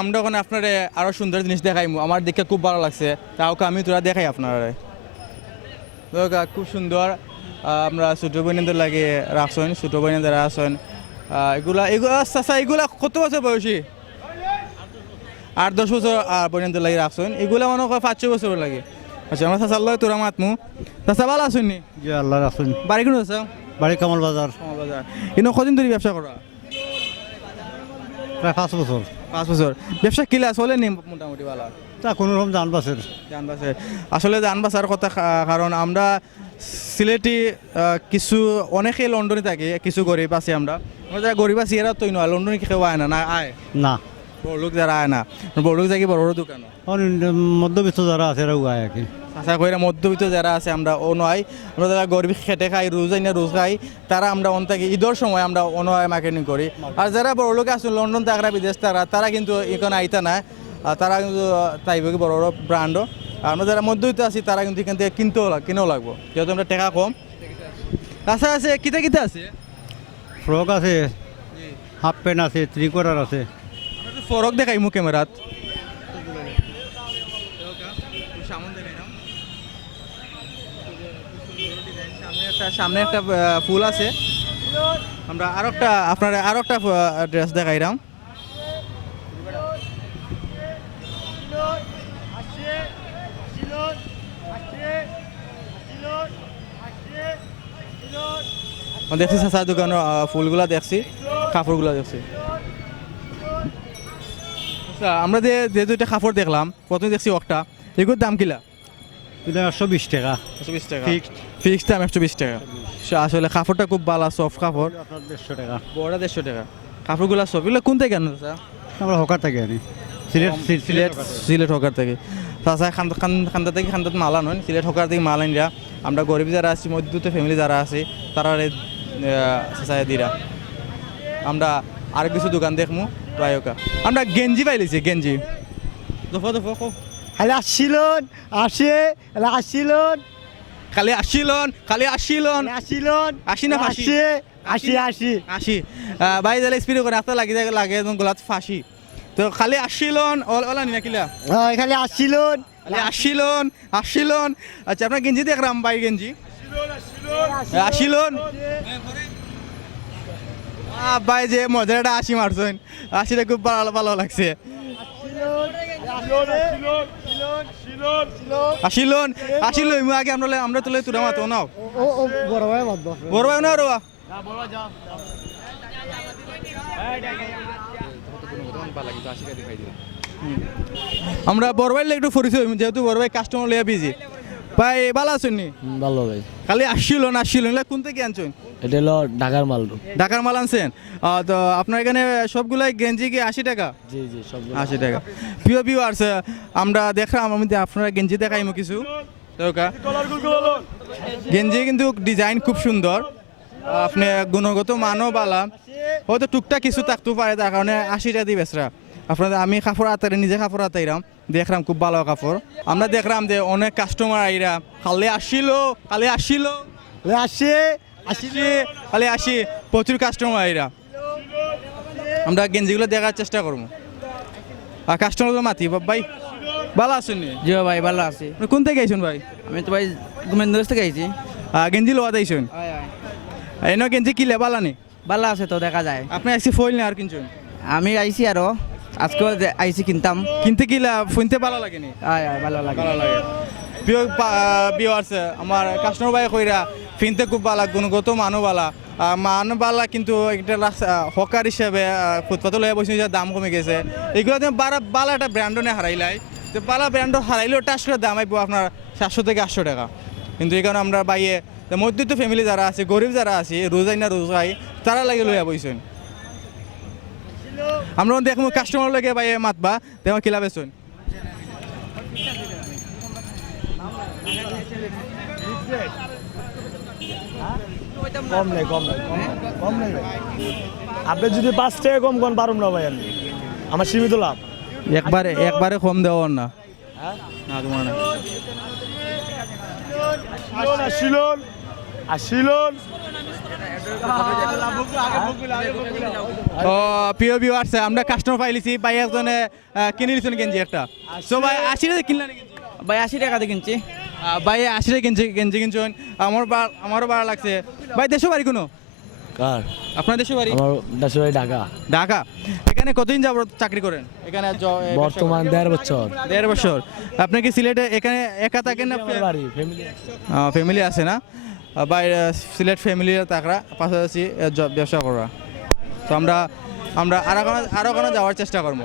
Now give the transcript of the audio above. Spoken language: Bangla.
আমরা ওখানে আপনারে আরো সুন্দর জিনিস দেখাইমু আমার দেখে খুব ভালো লাগছে তাও আমি তোরা দেখাই আপনারা খুব সুন্দর আমরা ছোটো বোনদের লাগে রাখছেন ছোটো বোনের যারা আছেন এগুলা চাচা এগুলা কত বছর বয়সী 8-10 বছর বোনদের লাগে রাখছেন এগুলা মনে হয় 5-6 বছর লাগে আচ্ছা আমরা চাচার লগে তোরা মাতমু চাচা ভালো আছেন নি জি আল্লাহ রাখুন। বাড়ি কোন আছে বাড়ি কামাল বাজার। কিন্তু কদিন ধরে ব্যবসা করা প্রায় 5 বছর। 5 বছর ব্যবসা কিলা চলে নি মোটামুটি ভালো তা কোনো রকম যান বাসের। জান বাসে আসলে জান বাসার কথা কারণ আমরা সিলেটি কিছু অনেকে লন্ডনে থাকে কিছু গরিব আছি আমরা যারা গরিব আছি এরা তো নয় লন্ডনে কেউ আয় না না আয় না বড় লোক যারা আয় না বড় লোক যাকে বড় বড় দোকান মধ্যবিত্ত যারা আছে এরা উগায় আর কি। আশা করি মধ্যবিত্ত যারা আছে আমরা ও নয় আমরা যারা গরিব খেটে খাই রোজ আইনা রোজ খাই তারা আমরা অন্তাকে ঈদের সময় আমরা অনয় মার্কেটিং করি আর যারা বড় লোক আছে লন্ডন তারা বিদেশ তারা কিন্তু এখানে আইতা না তারা কিন্তু তাইব কি বড় বড় ব্র্যান্ডও আমরা যারা মধ্যবিত্ত আছি তারা কিন্তু এখান থেকে কিনেও লাগবো যেহেতু আমরা টাকা কম কাঁচা আছে কিতা কিতা আছে ফ্রক আছে, হাফ প্যান্ট আছে, 3/4 আছে। ফরক দেখাই মু ক্যামেরাত সামনে একটা ফুল আছে আমরা আপনারা আরো একটা ড্রেস দেখাইলাম দেখছি চাচার দোকানের ফুলগুলা দেখছি কাপড়গুলা দেখছি আচ্ছা আমরা যে দুইটা কাপড় দেখলাম প্রথমে দেখছি একটা এগুলোর দাম কিলা এটা 120 টাকা। 120 টাকা ফিক্সড দাম 120 টাকা আসলে কাপড়টা খুব ভালো সফট কাপড় 150 টাকা। বড় 150 টাকা কাপড়গুলা সব এগুলো কোন থেকে আনো চাচা আমরা হকার থেকে আনি সিলেট হকার থেকে চাচা খান্দা থেকে খান্দাত মাল আনেন সিলেট হকার থেকে মাল আনিরা আমরা গরিব যারা আছি মধ্যবিত্ত ফ্যামিলি যারা আছে তারা চাচা দিরা আমরা আর কিছু দোকান দেখমু প্রায়কা আমরা গেঞ্জি পাইলেছি গেঞ্জি দফা দফা খালি আসছিলন খালি আসিলন আসি না ফাঁসি আসি ভাই যারা স্পিড করে রাস্তা লাগে গোলাত ফাঁসি তো খালি আসিলন ওলা নি নাকিলা খালি আসিলন আচ্ছা আপনার গেঞ্জি দেখলাম ভাই গেঞ্জি আসিলন ভাই যে মজাটা আসি মারছেন আসিটা খুব ভালো লাগছে আসিলন আগে আমরা তুলে তুলে মাতো নাও বড় ভাই না রোয়া আমরা বড় ভাই একটু পরিচয় যেহেতু বড় ভাই কাস্টমার লইয়া বিজি ভাই ভালো আছেন নি ভালো ভাই খালি আসিলন কোন থেকে আনছেন এটা হলো ঢাকার মাল আনছেন তো আপনার এখানে সবগুলাই গেঞ্জি কি 80 টাকা জি জি সব 80 টাকা প্রিয় ভিউয়ার্স আমরা দেখলাম আমি আপনারা গেঞ্জি দেখাইমু কিছু গেঞ্জি কিন্তু ডিজাইন খুব সুন্দর আপনি গুণগত মানও বালা হয়তো টুকটাক কিছু থাকতেও পারে তার কারণে 80 টাকা দিয়ে বেচরা আপনাদের আমি কাপড় নিজে কাপড় আতাইরাম দেখলাম খুব ভালো কাপড় আমরা দেখলাম যে অনেক কাস্টমার আইরা খালি আসি প্রচুর কাস্টমার আইরা আমরা গেঞ্জিগুলো দেখার চেষ্টা করবো আর কাস্টমারগুলো মাতি ভাই ভালো আছেন জি ভাই ভালো আছি কোন থেকে আইছেন ভাই আমি তো ভাই গোমেন্দ্র থেকে আইছি গেঞ্জি লোয়া দিয়েছেন এনে গেঞ্জি কিলে ভালো নি ভালো আছে তো দেখা যায় আপনি আইসি ফইল না আর কিনছেন আমি আইছি আরো আজকেও আইছি কিনতাম কিনতে কিলা শুনতে ভালো লাগেনি ভালো লাগে প্রিয় ভিউয়ার্স আমার কাস্টমার ভাই কইরা ফিনতে খুব ভালো গুণগত মান বালা কিন্তু একটা হকার হিসাবে ফুটপাতে লইয়া বসে দাম কমে গেছে এগুলো বালা একটা ব্র্যান্ডও নিয়ে হারাইলাই তো বালা ব্র্যান্ডও হারাইলেও টাস করে দাম আইব আপনার 700 থেকে 800 টাকা কিন্তু এই কারণে আমরা বাইয়ে মধ্যবিত্ত ফ্যামিলি যারা আছে গরিব যারা আছে রোজ খাই তারা লাগে লইয়া বইছেন আমরা দেখবো কাস্টমার লাগে বাইয়ে মাতবা তেমন কিলা বেছেন কম নেই আপনি যদি 5 টাকা কম কোন পারুম না ভাই আমি আমার সীমিত লাভ একবারে কম দেওয়ার না না তোমার না আসিল ও প্রিয় ভিউয়ার্স আমরা কাস্টমার পাইলিছি ভাই একজনে কিনে নিছেন গেঞ্জি একটা সো ভাই 80 টাকা কিনলেন গেঞ্জি ভাই 80 টাকাতে কিনছি ভাই 80 টাকা গেঞ্জি কিনছেন আমারও ভালো লাগছে ভাই দেশে বাড়ি কোনো কার আপনার দেশে বাড়ি আমার দেশের বাড়ি ঢাকা ঢাকা এখানে কতদিন যাবত চাকরি করেন এখানে বর্তমান 1.5 বছর 1.5 বছর আপনি কি সিলেটে এখানে একা থাকেন না আমার বাড়ি ফ্যামিলি ফ্যামিলি আছে না বা সিলেট ফ্যামিলি থাকরা পাশাপাশি ব্যবসা করা তো আমরা আরো কোনো যাওয়ার চেষ্টা করবো